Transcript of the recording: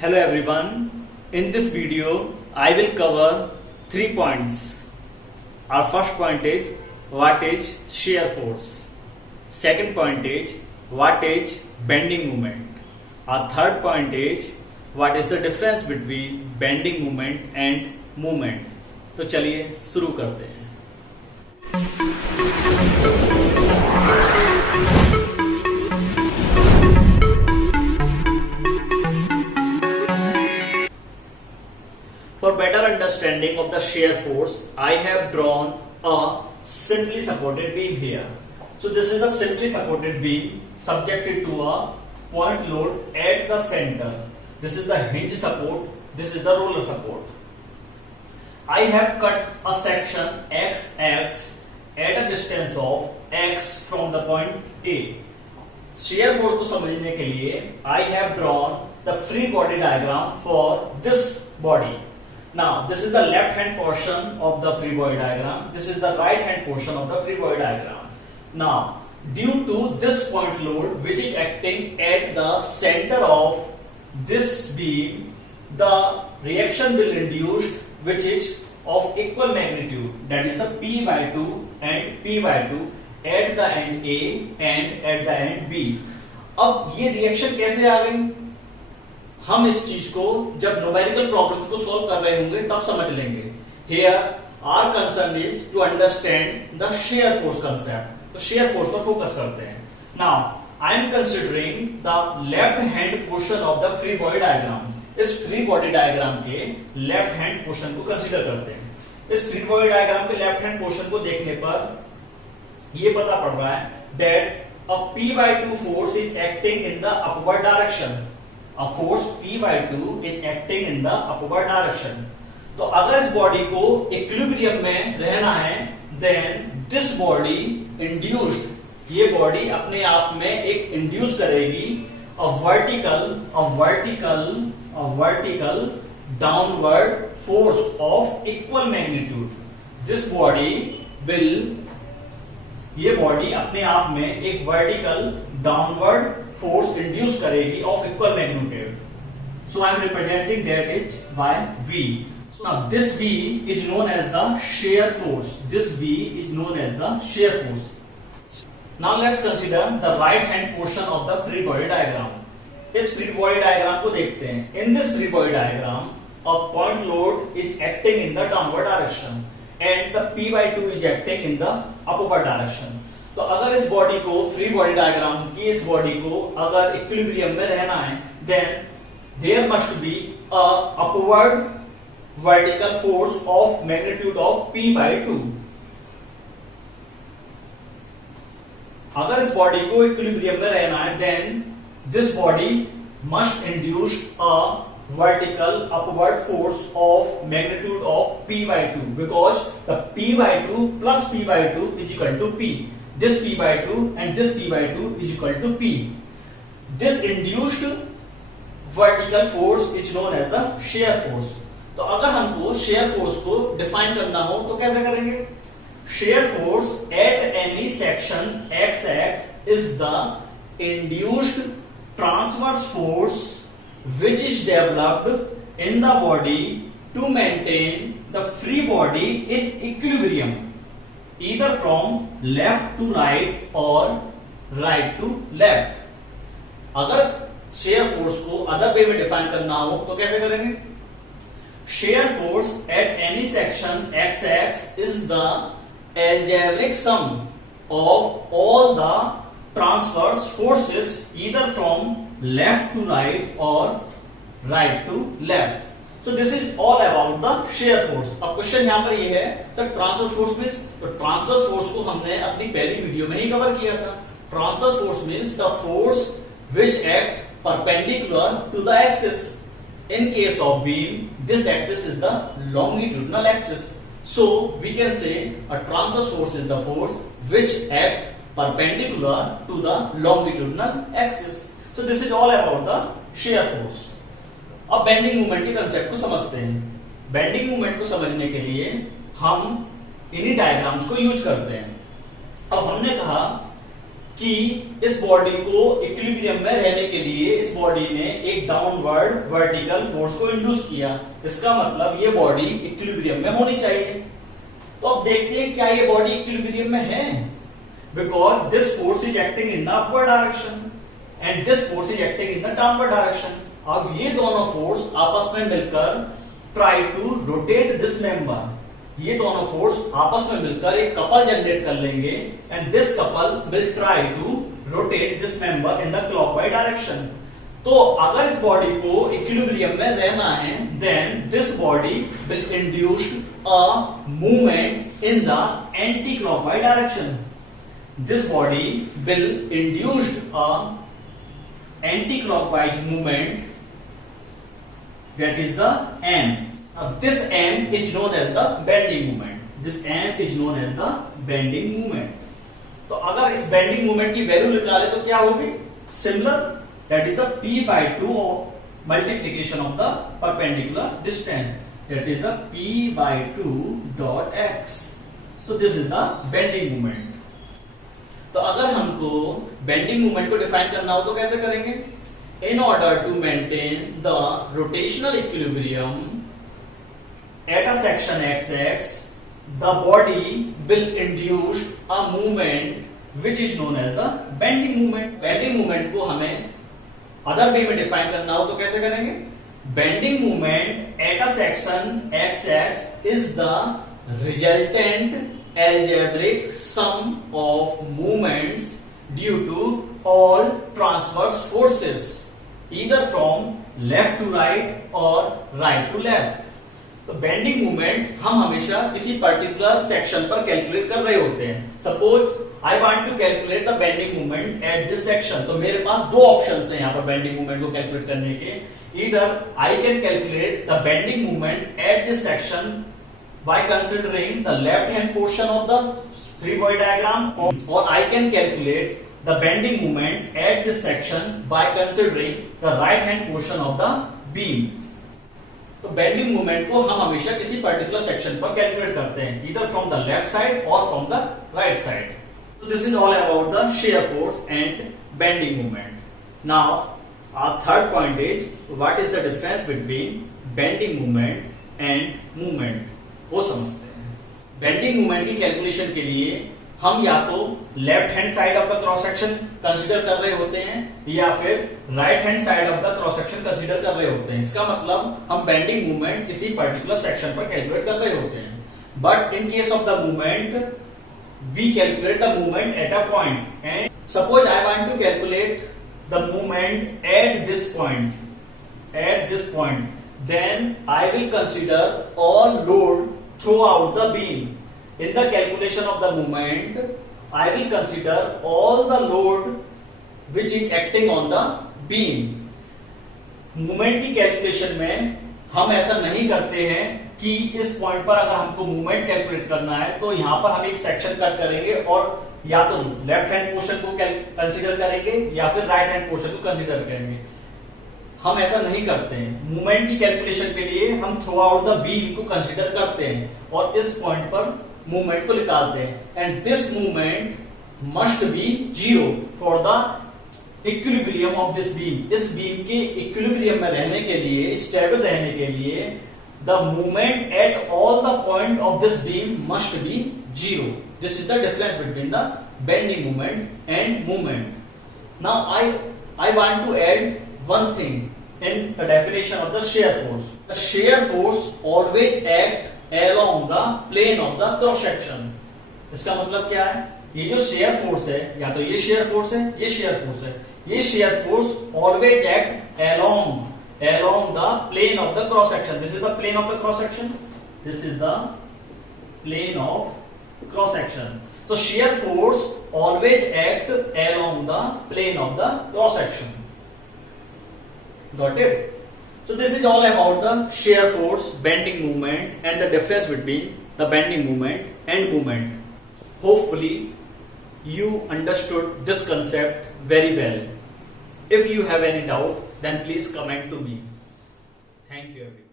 Hello everyone. In this video, I will cover 3 points. Our first point is what is shear force. Second point is what is bending moment. Our third point is what is the difference between bending moment and movement. तो चलिए शुरू करते हैं. For better understanding of the shear force, I have drawn a simply supported beam here. So this is the simply supported beam subjected to a point load at the center. This is the hinge support. This is the roller support. I have cut a section XX at a distance of x from the point A. Shear force को समझने के लिए I have drawn the free body diagram for this body. Now, this is the left hand portion of the free body diagram. This is the right hand portion of the free body diagram. Now, due to this point load which is acting at the center of this beam, the reaction will induce which is of equal magnitude, that is the P by 2 and P by 2 at the end A and at the end B. अब ये रिएक्शन कैसे आ गई? हम इस चीज को जब numerical problems को सॉल्व कर रहे होंगे तब समझ लेंगे. Here our concern is to understand the shear force concept. तो शेयर फोर्स पर फोकस करते हैं. Now I am considering the left hand portion of the free body diagram. इस फ्री बॉडी डायग्राम के लेफ्ट हैंड पोर्शन को consider करते हैं. इस फ्री बॉडी डायग्राम के लेफ्ट हैंड पोर्शन को देखने पर यह पता पड़ रहा है that a P by 2 force is acting in the upward direction. A force P by 2 is acting in the upward direction. तो अगर इस बॉडी को इक्विलिब्रियम में रहना है, then this body induced, ये बॉडी अपने आप में एक इंड्यूस करेगी a vertical downward force of equal magnitude. This body will, ये बॉडी अपने आप में एक वर्टिकल डाउनवर्ड force induce करेगी of equal magnitude. So I am representing that it by V. So now this V is known as the shear force. This V is known as the shear force. Now let's consider the right hand portion of the free body diagram. इस free body diagram को देखते हैं. In this free body diagram, a point load is acting in the downward direction and the P by 2 is acting in the upward direction. तो अगर इस body को free body diagram की इस body को अगर इक्विलिब्रियम में रहना है, then there must be a upward vertical force of magnitude of P by 2. अगर इस बॉडी को इक्विलिब्रियम में रहना है, then this body must induce a vertical upward force of magnitude of P by 2 because the P by 2 plus P by 2 is equal to P. This P by 2 and this P by 2 is equal to P. This induced vertical force is known as the shear force. तो अगर हमको shear force को डिफाइन करना हो तो कैसे करेंगे? Shear force at any section XX is the induced transverse force which is developed in the body to maintain the free body in equilibrium, either from left to right or right to left. अगर shear force को other way में डिफाइन करना हो तो कैसे करेंगे? Shear force at any section XX is the algebraic sum of all the transverse forces either from left to right or right to left. So this is all about the shear force. अब क्वेश्चन यहां पर ये है sir transverse force means, तो transverse force को हमने अपनी पहली वीडियो में ही कवर किया था. Transverse force means the force which act perpendicular to the axis. In case of beam, this axis is the longitudinal axis. So we can say a transverse force is the force which act perpendicular to the longitudinal axis. So this is all about the shear force. अब bending movement के कंसेप्ट को समझते हैं. Bending movement को समझने के लिए हम इन्हीं डायग्राम्स को यूज करते हैं. अब हमने कहा कि इस बॉडी को इक्विलिब्रियम में रहने के लिए इस बॉडी ने एक डाउनवर्ड वर्टिकल फोर्स को इंड्यूस किया। इसका मतलब ये बॉडी इक्विलिब्रियम में होनी चाहिए। तो अब देखते हैं क्या ये बॉडी इक्विलिब्रियम में है, because this force is acting in the upward direction and this force is acting in the downward direction. अब ये दोनों फोर्स आपस में मिलकर try to rotate this member, ये दोनों फोर्स आपस में मिलकर एक कपल जनरेट कर लेंगे and this couple will try to rotate this member in the clockwise direction. तो अगर इस बॉडी को इक्विलिब्रियम में रहना है, then this body will induce a movement in the anti clockwise direction. This body will induce a anti clockwise movement, that is the M. Now this M is known as the bending moment. This M is known as the bending moment. तो अगर इस bending moment की वैल्यू निकाले तो क्या होगी? Similar, that is the P by 2 multiplication of the perpendicular distance. That is the P by 2 dot x. So this is the bending moment. तो अगर हमको बेंडिंग मोमेंट को डिफाइन करना हो तो कैसे करेंगे? In order to maintain the rotational equilibrium at a section XX, the body will induce a movement which is known as the bending moment. Bending moment को हमें अदर वे में डिफाइन करना हो तो कैसे करेंगे? Bending moment at a section XX is the resultant algebraic sum of moments due to all transverse forces, either from left to right or right to left. तो bending movement हम हमेशा किसी पर्टिकुलर सेक्शन पर calculate कर रहे होते हैं। Suppose I want to calculate the bending movement at this section, तो मेरे पास दो ऑप्शंस हैं यहाँ पर बेंडिंग मूवमेंट को कैलकुलेट करने के। Either I can calculate the bending movement at this section by considering the left hand portion of the three body diagram, और I can calculate the bending moment at this section by considering the right hand portion of the beam. तो bending movement को हम हमेशा किसी particular section पर कैलकुलेट करते हैं, either from the left side or from the right side. So this is all about the shear force and bending moment. Now our third point is what is the difference between bending moment and movement, वो समझते हैं। Bending movement की कैलकुलेशन के लिए हम या तो left hand side of the cross section consider कर रहे होते हैं या फिर right hand side of the cross section consider कर रहे होते हैं। इसका मतलब हम बेंडिंग मूवमेंट किसी पर्टिकुलर सेक्शन पर कैलकुलेट कर रहे होते हैं। But in case of the movement we calculate the movement at a point, and suppose I want to calculate the movement at this point, then I will consider all load through out the beam. In the calculation of the moment, I will consider all the load which is acting on the beam. Movement की कैलकुलेशन में हम ऐसा नहीं करते हैं कि इस पॉइंट पर अगर हमको मूवमेंट कैलकुलेट करना है तो यहां पर हम एक सेक्शन कट करेंगे और या तो लेफ्ट हैंड पोर्शन को कंसीडर करेंगे या फिर राइट हैंड पोर्शन को कंसीडर करेंगे। हम ऐसा नहीं करते हैं। मूवमेंट की कैलकुलेशन के लिए हम थ्रू आउट द बीम को कंसीडर करते हैं और इस पॉइंट पर मूवमेंट को निकालते हैं। And this movement must be zero for the equilibrium of this beam. इस बीम के इक्विलिब्रियम में रहने के लिए, स्टेबल रहने के लिए, the movement at all the point of this beam must be zero. This is the difference between the bending movement and movement. Now I want to add one thing in the definition of the shear force. The shear force always act along the plane of the cross section. इसका मतलब क्या है? ये जो shear force है, या तो ये shear force है, ये shear force है, ये shear force always act along the plane of the cross section. This is the plane of the cross section. This is the plane of cross section. So shear force always act along the plane of the cross section. Got it? So this is all about the shear force, bending moment, and the difference between the bending moment and movement. Hopefully you understood this concept very well. If you have any doubt, then please comment to me. Thank you everyone.